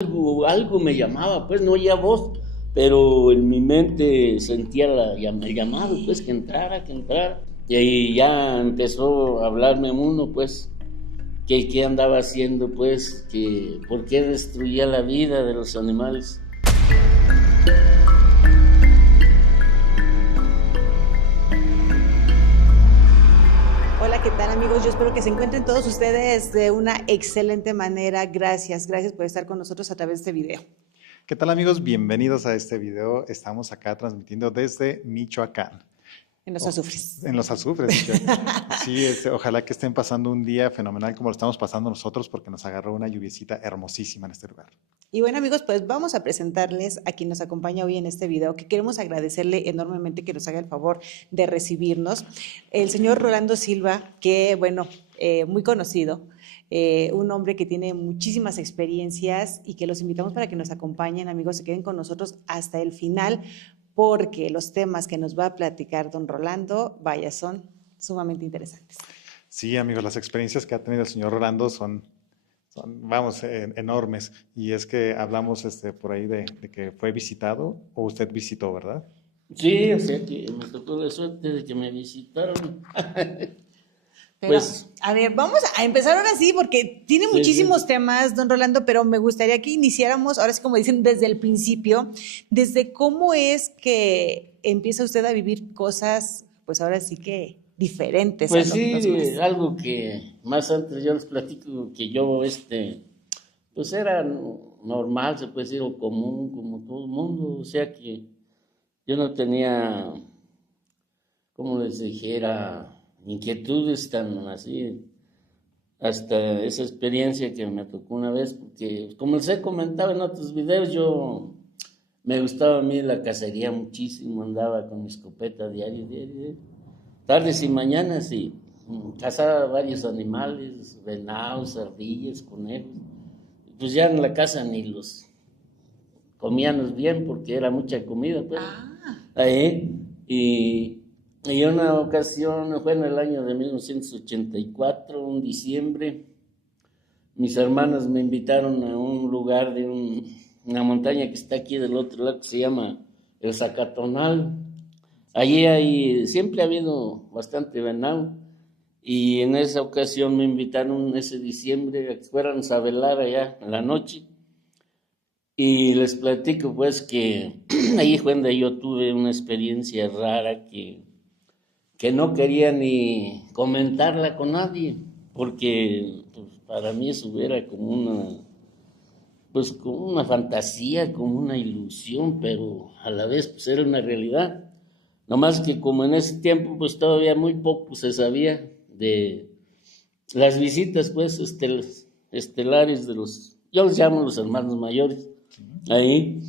algo me llamaba, pues no oía voz, pero en mi mente sentía el llamado, pues que entrara, que entrara. Y ahí ya empezó a hablarme uno, pues, que qué andaba haciendo, pues, que por qué destruía la vida de los animales. Hola, ¿qué tal amigos? Yo espero que se encuentren todos ustedes de una excelente manera. Gracias por estar con nosotros a través de este video. ¿Qué tal amigos? Bienvenidos a este video. Estamos acá transmitiendo desde Michoacán. En los azufres. En los azufres. Sí, ojalá que estén pasando un día fenomenal como lo estamos pasando nosotros porque nos agarró una lluviecita hermosísima en este lugar. Y bueno amigos, pues vamos a presentarles a quien nos acompaña hoy en este video, que queremos agradecerle enormemente que nos haga el favor de recibirnos. El señor Rolando Silva, que bueno, muy conocido, un hombre que tiene muchísimas experiencias y que los invitamos para que nos acompañen, amigos, se queden con nosotros hasta el final, porque los temas que nos va a platicar don Rolando, vaya, son sumamente interesantes. Sí, amigos, las experiencias que ha tenido el señor Rolando son vamos, enormes. Y es que hablamos por ahí de que fue visitado, o usted visitó, ¿verdad? Sí, o sea que me tocó la suerte de que me visitaron. Pero, Pues, a ver, vamos a empezar ahora sí, porque tiene muchísimos temas, don Rolando, pero me gustaría que iniciáramos, ahora sí como dicen, desde el principio, desde cómo es que empieza usted a vivir cosas, pues ahora sí que diferentes pues a lo que nos sí, gusta. algo que más antes yo les platico que yo, pues era normal, se puede decir, o común, como todo el mundo, o sea que yo no tenía, como les dijera, inquietudes tan así, hasta esa experiencia que me tocó una vez, porque como les he comentado en otros videos, me gustaba a mí la cacería muchísimo, andaba con mi escopeta diario, tardes y mañanas, y cazaba varios animales, venados, ardillas, conejos. Pues ya en la casa ni los comíamos bien porque era mucha comida, pues. Ahí, y una ocasión, fue en el año de 1984, un diciembre, mis hermanas me invitaron a un lugar de una montaña que está aquí del otro lado, que se llama el Zacatonal. Allí siempre ha habido bastante venado, y en esa ocasión me invitaron ese diciembre a que fuéramos a velar allá en la noche. Y les platico pues que ahí fue donde yo tuve una experiencia rara que no quería ni comentarla con nadie, porque pues, para mí eso era pues como una fantasía, como una ilusión, pero a la vez pues era una realidad. No más que como en ese tiempo pues todavía muy poco se sabía de las visitas pues estelares de yo los llamo los hermanos mayores, ahí.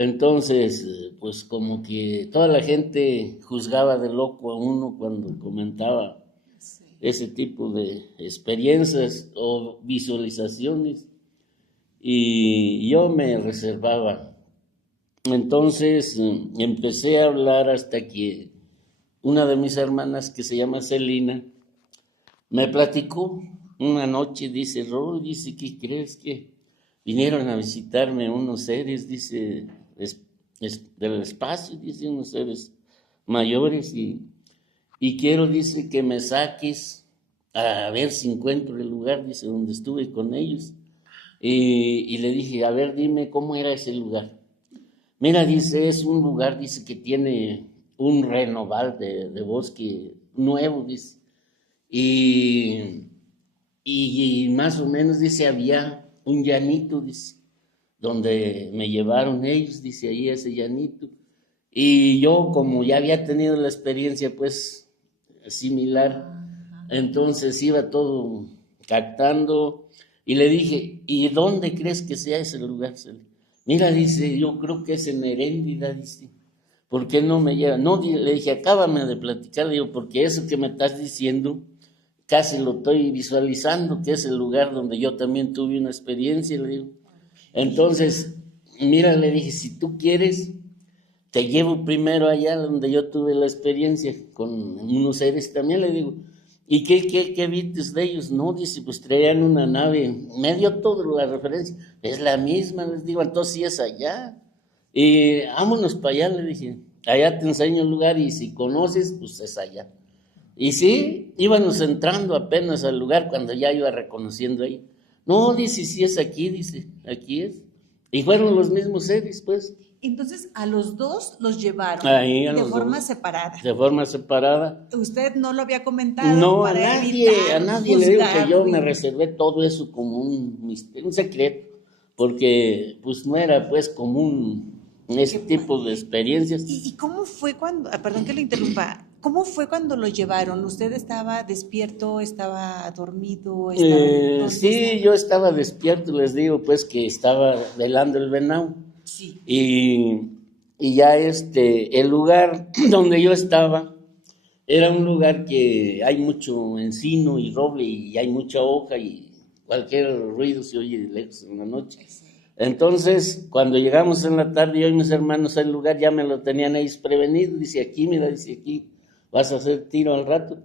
Entonces, pues como que toda la gente juzgaba de loco a uno cuando comentaba ese tipo de experiencias o visualizaciones, y yo me reservaba. Entonces empecé a hablar hasta que una de mis hermanas, que se llama Celina, me platicó una noche, dice, Rol, dice, ¿qué crees? Que vinieron a visitarme unos seres, dice, del espacio, dice, unos seres mayores, y quiero, dice, que me saques a ver si encuentro el lugar, dice, donde estuve con ellos. Y le dije, a ver, dime cómo era ese lugar. Mira, dice, es un lugar, dice, que tiene un renoval de bosque nuevo, dice. Y más o menos, dice, había un llanito, dice, donde me llevaron ellos, dice, ahí ese llanito. Y yo, como ya había tenido la experiencia, pues, similar, entonces iba todo captando, y le dije, ¿y dónde crees que sea ese lugar? Mira, dice, yo creo que es en Heréndida, dice. ¿Por qué no me lleva? No, le dije, acábame de platicar, digo, porque eso que me estás diciendo, casi lo estoy visualizando, que es el lugar donde yo también tuve una experiencia, le digo. Entonces, mira, le dije, si tú quieres, te llevo primero allá donde yo tuve la experiencia con unos seres también, le digo, ¿Y qué vistes de ellos? No, dice, pues traían una nave, me dio toda la referencia, es la misma, les digo, entonces sí es allá. Y vámonos para allá, le dije, allá te enseño el lugar y si conoces, pues es allá. Y sí, íbamos entrando apenas al lugar cuando ya iba reconociendo ahí. No, dice, sí es aquí, dice, aquí es. Y fueron los mismos seres, pues. Entonces, a los dos los llevaron Ahí a de los forma dos, separada. de forma separada. Usted no lo había comentado No, para a evitar nadie le digo que yo juzgarlo. me reservé todo eso como un misterio, un secreto, porque pues no era pues común ese tipo de experiencias. ¿Y cómo fue cuando, perdón que le interrumpa, cómo fue cuando lo llevaron? ¿Usted estaba despierto, estaba dormido, ¿dónde Sí, estaba? yo estaba despierto, les digo pues que estaba velando el venado. Sí. Y ya el lugar donde yo estaba era un lugar que hay mucho encino y roble y hay mucha hoja y cualquier ruido se oye de lejos en la noche. Entonces, cuando llegamos en la tarde, yo y mis hermanos al lugar ya me lo tenían ellos prevenido. Dice aquí, mira, dice aquí, vas a hacer tiro al rato.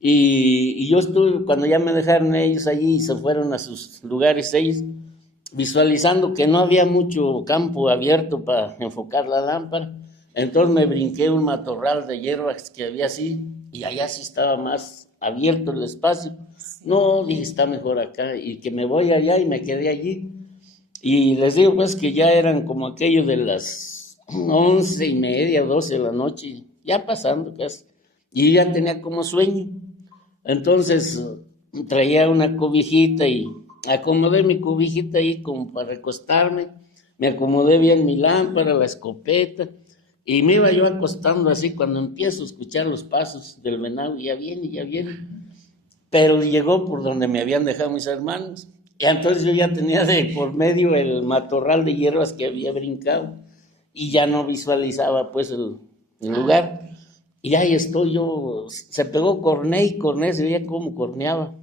Y yo estuve, cuando ya me dejaron ellos allí y se fueron a sus lugares ellos, visualizando que no había mucho campo abierto para enfocar la lámpara. Entonces me brinqué un matorral de hierbas que había así, y allá sí estaba más abierto el espacio. No, dije, está mejor acá, y que me voy allá, y me quedé allí. Y les digo pues que ya eran como aquello de las 11:30, 12 de la noche, ya pasando casi, y ya tenía como sueño. Entonces traía una cobijita y acomodé mi cobijita ahí como para recostarme, me acomodé bien mi lámpara, la escopeta, y me iba yo acostando así cuando empiezo a escuchar los pasos del venado, ya viene, pero llegó por donde me habían dejado mis hermanos, y entonces yo ya tenía de por medio el matorral de hierbas que había brincado, y ya no visualizaba pues el lugar. Y ahí estoy yo, se pegó corné y corné, se veía cómo corneaba.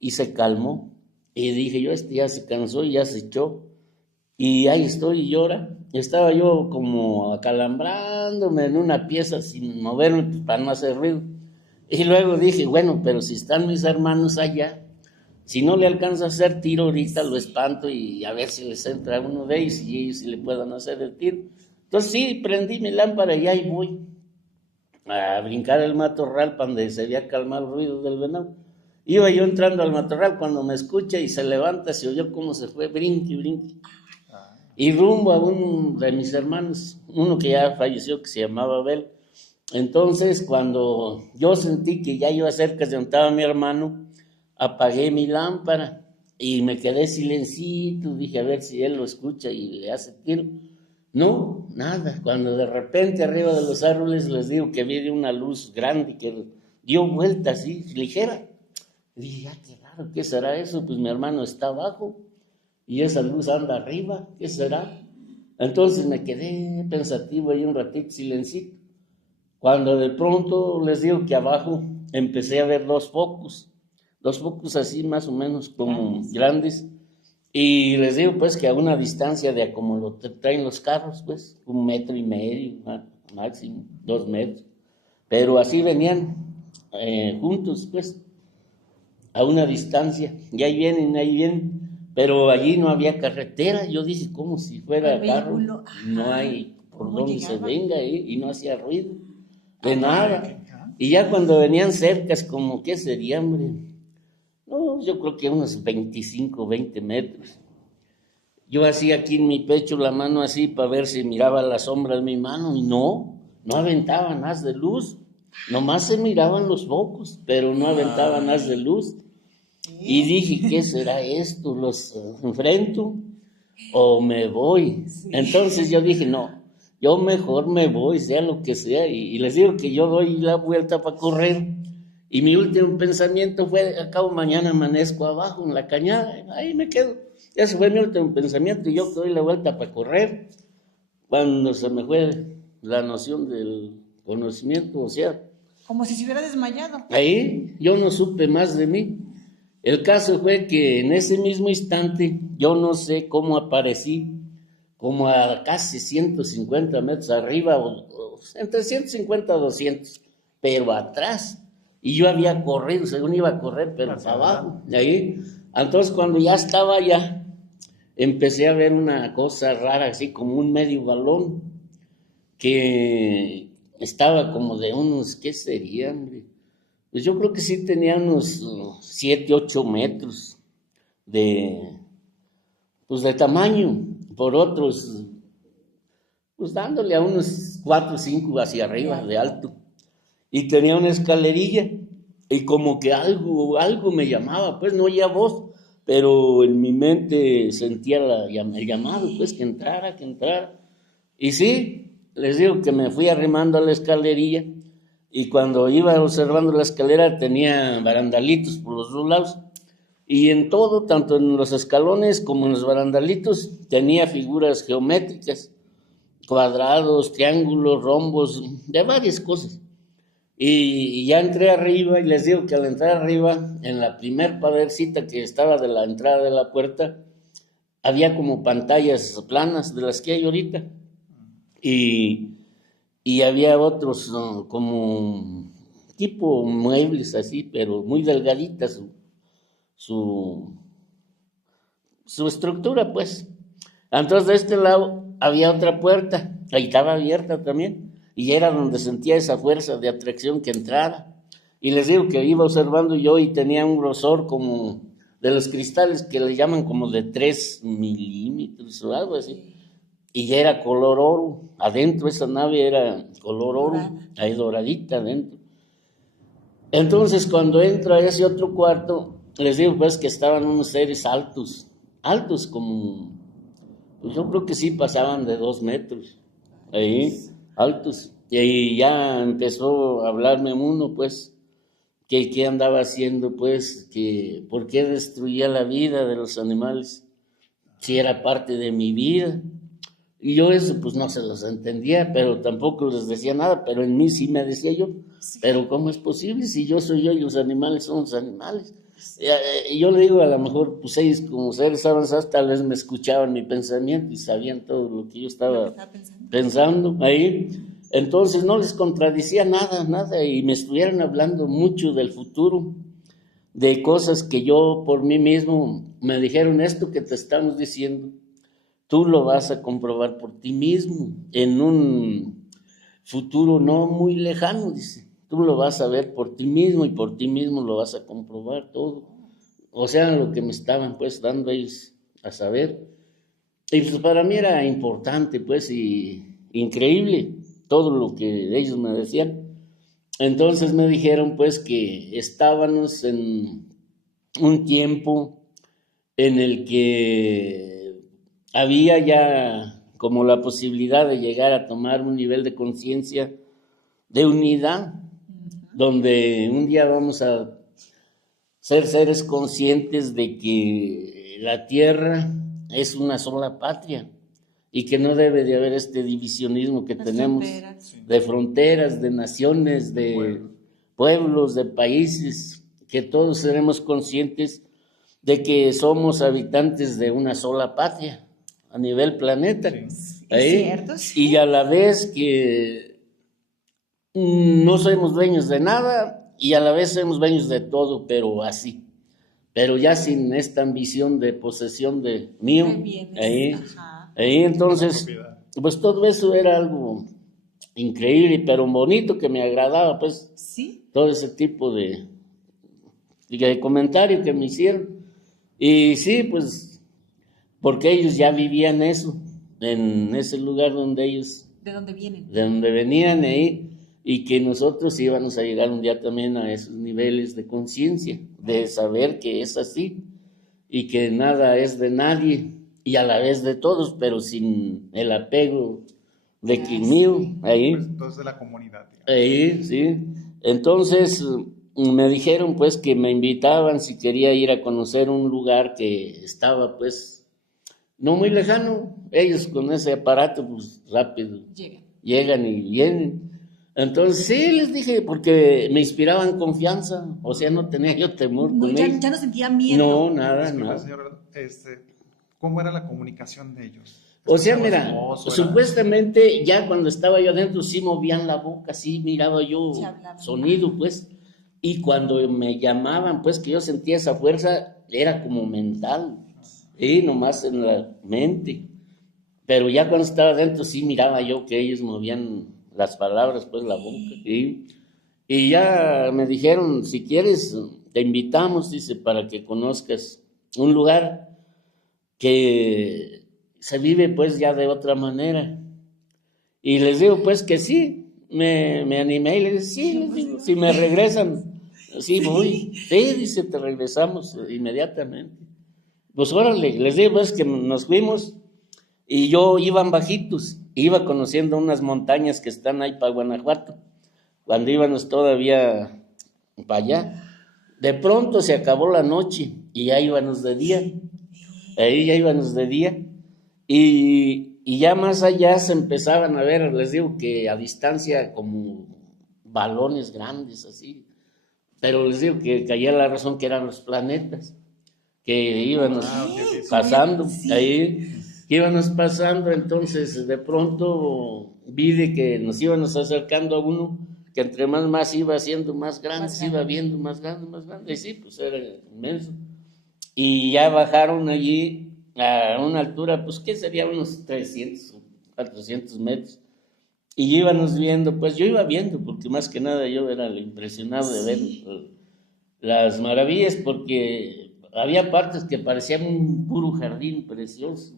Y se calmó. Y dije yo, ya se cansó y ya se echó. Y ahí estoy y llora. Estaba yo como acalambrándome en una pieza sin moverme pues, para no hacer ruido. Y luego dije, bueno, pero si están mis hermanos allá, si no le alcanzo a hacer tiro ahorita, lo espanto y a ver si les entra uno de ellos y ellos si le puedan hacer el tiro. Entonces sí, prendí mi lámpara y ahí voy a brincar el matorral para donde se había calmado el ruido del venado. Iba yo entrando al matorral cuando me escucha y se levanta, se oyó cómo se fue, brinque. Y rumbo a uno de mis hermanos, uno que ya falleció, que se llamaba Abel. Entonces, cuando yo sentí que ya iba cerca de donde estaba mi hermano, apagué mi lámpara y me quedé silencito, dije a ver si él lo escucha y le hace tiro. No, nada. Cuando de repente arriba de los árboles les digo que vi una luz grande que dio vuelta así, ligera. Y dije, ya qué raro, ¿qué será eso? Pues mi hermano está abajo y esa luz anda arriba, ¿qué será? Entonces me quedé pensativo ahí un ratito, silencito. Cuando de pronto les digo que abajo empecé a ver dos focos así más o menos como grandes. Y les digo pues que a una distancia de como lo traen los carros, pues 1,5 metros, máximo 2 metros. Pero así venían juntos, pues, a una distancia. Y ahí vienen. Pero allí no había carretera. Yo dije, como si fuera carro. No hay por donde se venga, y no hacía ruido de nada. Y ya cuando venían cerca, es como, ¿qué sería, hombre? No, yo creo que unos 25, 20 metros. Yo hacía aquí en mi pecho la mano así para ver si miraba la sombra de mi mano y no aventaban haz de luz. Nomás se miraban los focos, pero no aventaban haz de luz. Y dije, ¿qué será esto? ¿Los enfrento o me voy? Entonces yo dije, no, yo mejor me voy, sea lo que sea. Y les digo que yo doy la vuelta para correr. Y mi último pensamiento fue, acabo mañana amanezco abajo en la cañada, ahí me quedo. Ese fue mi último pensamiento y yo doy la vuelta para correr. Cuando se me fue la noción del conocimiento, o sea. Como si se hubiera desmayado. Ahí yo no supe más de mí. El caso fue que en ese mismo instante, yo no sé cómo aparecí, como a casi 150 metros arriba, o entre 150 a 200, pero atrás y yo había corrido, según iba a correr, pero para abajo, de ahí. Entonces cuando ya estaba allá, empecé a ver una cosa rara, así como un medio balón, que estaba como de unos, ¿qué sería, hombre? Pues yo creo que sí tenía unos 7, 8 metros de, pues de tamaño, por otros, pues dándole a unos 4 o 5 hacia arriba de alto. Y tenía una escalerilla, y como que algo me llamaba, pues no oía voz, pero en mi mente sentía el llamado, pues que entrara. Y sí, les digo que me fui arrimando a la escalerilla, y cuando iba observando la escalera tenía barandalitos por los dos lados, y en todo, tanto en los escalones como en los barandalitos, tenía figuras geométricas, cuadrados, triángulos, rombos, de varias cosas. Y ya entré arriba, y les digo que al entrar arriba, en la primer paredcita que estaba de la entrada de la puerta, había como pantallas planas de las que hay ahorita. Y había otros como tipo muebles así, pero muy delgaditas su estructura, pues. Entonces de este lado había otra puerta, ahí estaba abierta también, y era donde sentía esa fuerza de atracción que entrara. Y les digo que iba observando yo, y tenía un grosor como de los cristales que le llaman como de 3 milímetros o algo así, y ya era color oro, adentro esa nave era color oro, ahí doradita adentro. Entonces cuando entro a ese otro cuarto, les digo pues que estaban unos seres altos como, pues yo creo que sí pasaban de 2 metros, ahí, altos. Y ahí ya empezó a hablarme uno, pues, que qué andaba haciendo, pues, que por qué destruía la vida de los animales, si era parte de mi vida. Y yo eso pues no se los entendía, pero tampoco les decía nada, pero en mí sí me decía yo, pero ¿cómo es posible si yo soy yo y los animales son los animales? Y yo le digo, a lo mejor pues ellos como seres avanzados tal vez me escuchaban mi pensamiento y sabían todo lo que yo estaba pensando ahí. Entonces no les contradecía nada, y me estuvieron hablando mucho del futuro, de cosas que yo por mí mismo me dijeron, esto que te estamos diciendo, tú lo vas a comprobar por ti mismo en un futuro no muy lejano, dice. Tú lo vas a ver por ti mismo, y por ti mismo lo vas a comprobar todo. O sea, lo que me estaban pues dando ellos a saber. Y pues para mí era importante pues, y increíble todo lo que ellos me decían. Entonces me dijeron pues que estábamos en un tiempo en el que había ya como la posibilidad de llegar a tomar un nivel de conciencia de unidad, donde un día vamos a ser seres conscientes de que la tierra es una sola patria, y que no debe de haber este divisionismo que tenemos de fronteras, de naciones, de pueblos, de países, que todos seremos conscientes de que somos habitantes de una sola patria a nivel planeta. Sí. ¿Cierto? Sí. Y a la vez que no somos dueños de nada, y a la vez somos dueños de todo, pero así, pero ya sin esta ambición de posesión de mío. Ahí entonces, pues todo eso era algo increíble, pero bonito, que me agradaba, pues, ¿sí? Todo ese tipo de comentario que me hicieron. Y sí, pues, porque ellos ya vivían eso, en ese lugar donde ellos... ¿De dónde vienen? De donde venían ahí, y que nosotros íbamos a llegar un día también a esos niveles de conciencia, de saber que es así, y que nada es de nadie, y a la vez de todos, pero sin el apego de que mío, ahí. Pues, entonces de la comunidad. Ahí, sí. Entonces me dijeron pues que me invitaban si quería ir a conocer un lugar que estaba pues no muy lejano. Ellos con ese aparato pues rápido llegan y vienen. Entonces sí, les dije, porque me inspiraban confianza, o sea, no tenía yo temor. No, ya no sentía miedo. No, nada. Señor, ¿cómo era la comunicación de ellos? O sea, mira, supuestamente ya cuando estaba yo adentro sí movían la boca, sí miraba yo sonido, pues, Y cuando me llamaban, pues que yo sentía esa fuerza, era como mental, y nomás en la mente. Pero ya cuando estaba dentro sí miraba yo que ellos movían las palabras, pues la boca. Y ya me dijeron, si quieres, te invitamos, dice, para que conozcas un lugar que se vive pues ya de otra manera. Y les digo pues que sí, me animé y les dije, sí, les digo, si me regresan, sí voy. Sí, dice, te regresamos inmediatamente. Pues órale, les digo pues que nos fuimos y yo iban bajitos, iba conociendo unas montañas que están ahí para Guanajuato, cuando íbamos todavía para allá. De pronto se acabó la noche y ya íbamos de día, ahí ya íbamos de día. Y ya más allá se empezaban a ver, les digo que a distancia como balones grandes así, pero les digo que caía la razón que eran los planetas, que íbamos pasando, ahí, que íbamos pasando, entonces de pronto vi de que nos íbamos acercando a uno, que entre más iba haciendo más grande, se iba viendo más grande, y sí, pues era inmenso. Y ya bajaron allí a una altura, pues, ¿qué sería? Unos 300 o 400 metros. Y íbamos viendo, pues yo iba viendo, porque más que nada yo era el impresionado de ver las maravillas, porque había partes que parecían un puro jardín precioso.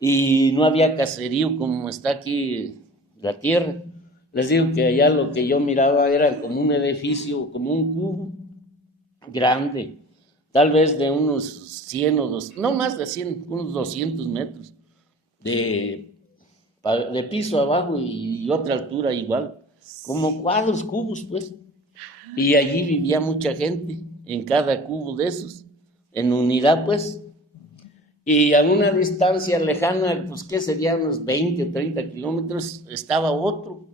Y no había caserío como está aquí la tierra. Les digo que allá lo que yo miraba era como un edificio, como un cubo grande, tal vez de unos 100 o 200, no más de 100, unos 200 metros de, de piso abajo y otra altura igual, como cuadros, cubos, pues. Y allí vivía mucha gente en cada cubo de esos, en unidad, pues. Y a una distancia lejana, pues, ¿qué serían? Unos 20 o 30 kilómetros, estaba otro.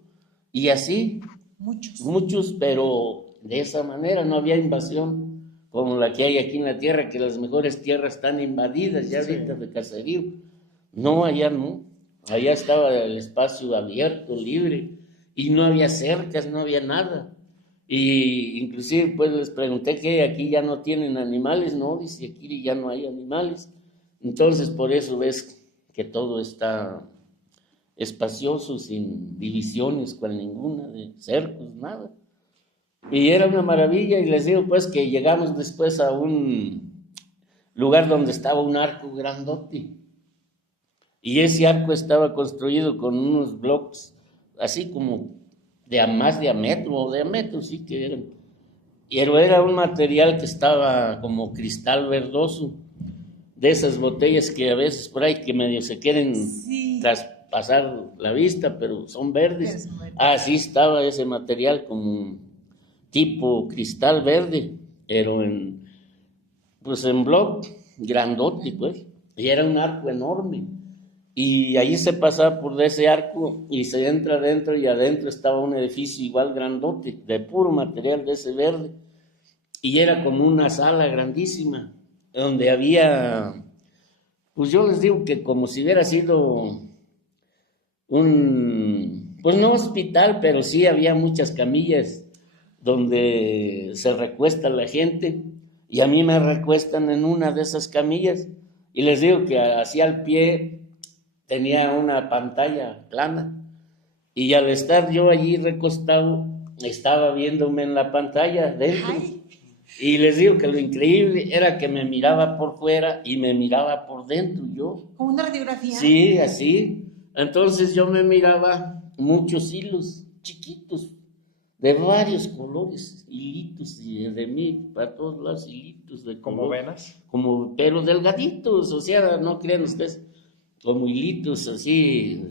Y así, muchos, pero de esa manera no había invasión como la que hay aquí en la tierra, que las mejores tierras están invadidas ya ahorita de caserío. No, allá no. Allá estaba el espacio abierto, libre, y no había cercas, no había nada. Y inclusive pues les pregunté que aquí ya no tienen animales, no, dice aquí ya no hay animales. Entonces por eso ves que todo está espacioso, sin divisiones cual ninguna, de cercos, nada. Y era una maravilla, y les digo pues que llegamos después a un lugar donde estaba un arco grandote, y ese arco estaba construido con unos bloques, así como de más diámetro, o diámetro sí que eran, pero era un material que estaba como cristal verdoso, de esas botellas que a veces por ahí que medio se quieren traspasar la vista, pero son verdes. Así estaba ese material como tipo cristal verde, pero pues en bloc grandote, pues, y era un arco enorme. Y ahí se pasaba por ese arco y se entra adentro, y adentro estaba un edificio igual grandote, de puro material de ese verde. Y era como una sala grandísima, donde había, pues yo les digo que como si hubiera sido pues no hospital, pero sí había muchas camillas donde se recuesta la gente, y a mí me recuestan en una de esas camillas, y les digo que hacia el pie tenía una pantalla plana, y al estar yo allí recostado, estaba viéndome en la pantalla dentro. Y les digo que lo increíble era que me miraba por fuera y me miraba por dentro yo. ¿Como una radiografía? Sí, así. Entonces yo me miraba muchos hilos chiquitos, de varios colores, hilitos, y de mí, para todos lados, hilitos de color. ¿Como venas? Como, pero delgaditos, o sea, no crean ustedes, como hilitos así.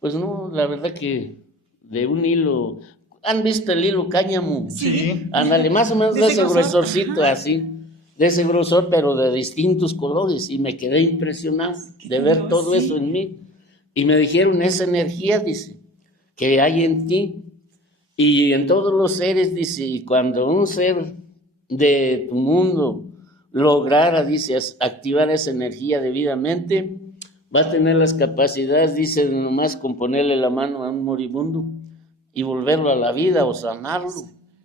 Pues no, la verdad que de un hilo. ¿Han visto el hilo cáñamo? Sí. Ándale, más o menos de ese gruesorcito, así, de ese grosor, pero de distintos colores, y me quedé impresionado de ver todo eso en mí. Y me dijeron, esa energía, dice, que hay en ti y en todos los seres, dice, y cuando un ser de tu mundo lograra, dice, activar esa energía debidamente, va a tener las capacidades, dice, nomás con ponerle la mano a un moribundo y volverlo a la vida o sanarlo.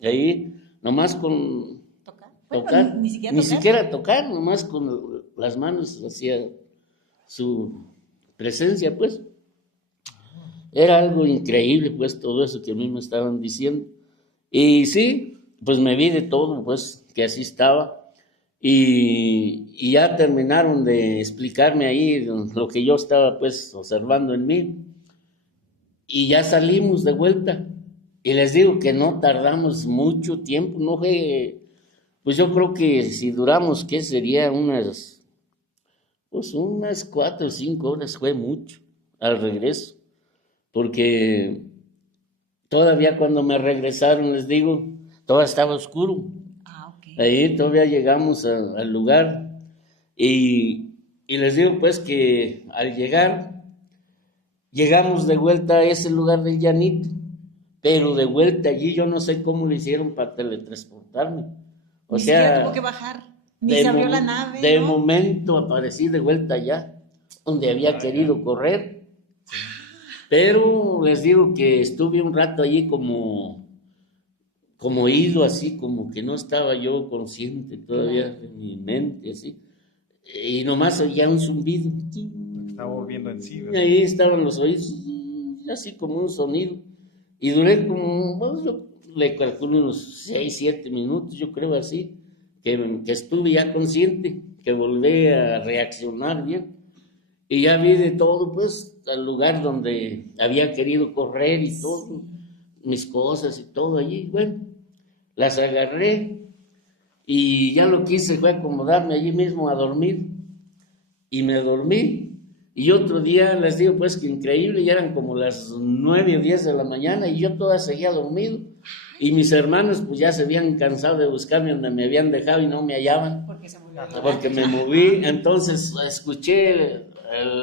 ahí, nomás con ¿Tocar? Bueno, tocar, ni siquiera ni tocar. siquiera tocar, nomás con las manos hacía su presencia, pues. Era algo increíble, pues, todo eso que a mí me estaban diciendo. Y sí, pues me vi de todo, pues, que así estaba. Y ya terminaron de explicarme ahí lo que yo estaba, pues, observando en mí. Y ya salimos de vuelta. Y les digo que no tardamos mucho tiempo, no fue, pues yo creo que si duramos, ¿qué sería? Pues unas 4 o 5 horas, fue mucho al regreso. Porque todavía cuando me regresaron, les digo, todo estaba oscuro. Ah, ok. Ahí todavía llegamos al lugar y les digo pues que al llegar, llegamos de vuelta a ese lugar del llanito, pero de vuelta allí yo no sé cómo lo hicieron para teletransportarme. O Ni siquiera tuvo sea, que bajar, ni se abrió la nave, de ¿no? momento aparecí de vuelta allá, donde había querido correr. Pero les digo que estuve un rato allí como ido así, como que no estaba yo consciente todavía de mi mente, así. Y nomás oía un zumbido. Estaba volviendo en sí, Y ¿verdad? ahí estaban los oídos, así como un sonido. Y duré como, bueno, yo le calculo unos 6, 7 minutos, yo creo así, que estuve ya consciente, que volví a reaccionar bien. Y ya vi de todo, pues, al lugar donde había querido correr y todo, mis cosas y todo allí. Bueno, las agarré y ya lo que hice fue acomodarme allí mismo a dormir. Y me dormí. Y otro día les digo, pues, que increíble, ya eran como las 9 o 10 de la mañana y yo todavía seguía dormido. Y mis hermanos, pues, ya se habían cansado de buscarme donde me habían dejado y no me hallaban. Porque se movió. Porque me moví, entonces escuché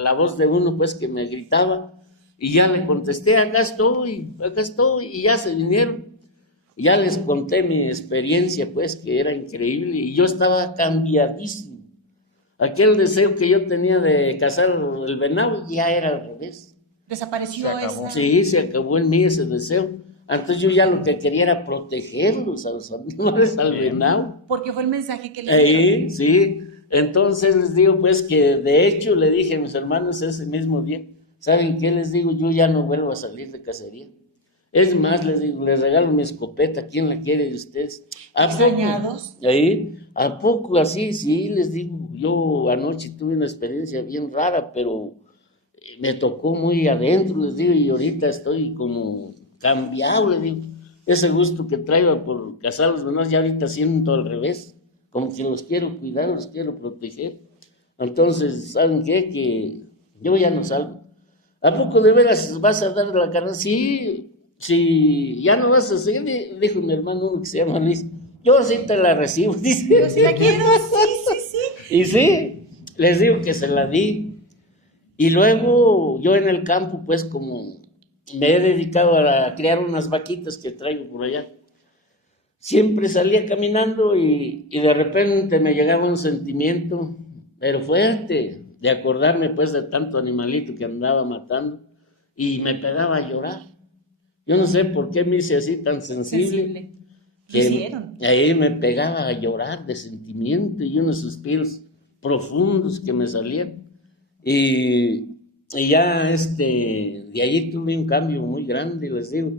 la voz de uno pues que me gritaba y ya le contesté, acá estoy, y ya se vinieron. Y ya les conté mi experiencia pues que era increíble y yo estaba cambiadísimo. Aquel deseo que yo tenía de cazar el venado ya era al revés. Desapareció esa. Sí, se acabó en mí ese deseo. Entonces yo ya lo que quería era protegerlos a los animales, al venado. Porque fue el mensaje que le dieron. Ahí, sí. Entonces les digo pues que de hecho le dije a mis hermanos ese mismo día, ¿saben qué les digo? Yo ya no vuelvo a salir de cacería. Es más, les digo, les regalo mi escopeta, ¿quién la quiere de ustedes? ¿A poco? ¿Extrañados? Ahí, ¿a poco así? Sí, les digo, yo anoche tuve una experiencia bien rara, pero me tocó muy adentro, les digo, y ahorita estoy como cambiado, les digo. Ese gusto que traigo por cazar los venados, ya ahorita siento al revés, como que los quiero cuidar, los quiero proteger. Entonces, ¿saben qué? Que yo ya no salgo. ¿A poco de veras vas a dar la carrera? Sí, sí, ya no vas a seguir, dijo mi hermano uno que se llama Luis. Yo sí te la recibo, dice. Yo sí la quiero, sí. Y sí, les digo que se la di. Y luego yo en el campo, pues como me he dedicado a criar unas vaquitas que traigo por allá, siempre salía caminando y de repente me llegaba un sentimiento, pero fuerte, de acordarme pues de tanto animalito que andaba matando y me pegaba a llorar. Yo no sé por qué me hice así tan sensible. Lo hicieron. Ahí me pegaba a llorar de sentimiento y unos suspiros profundos que me salían. Y ya de ahí tuve un cambio muy grande, les digo.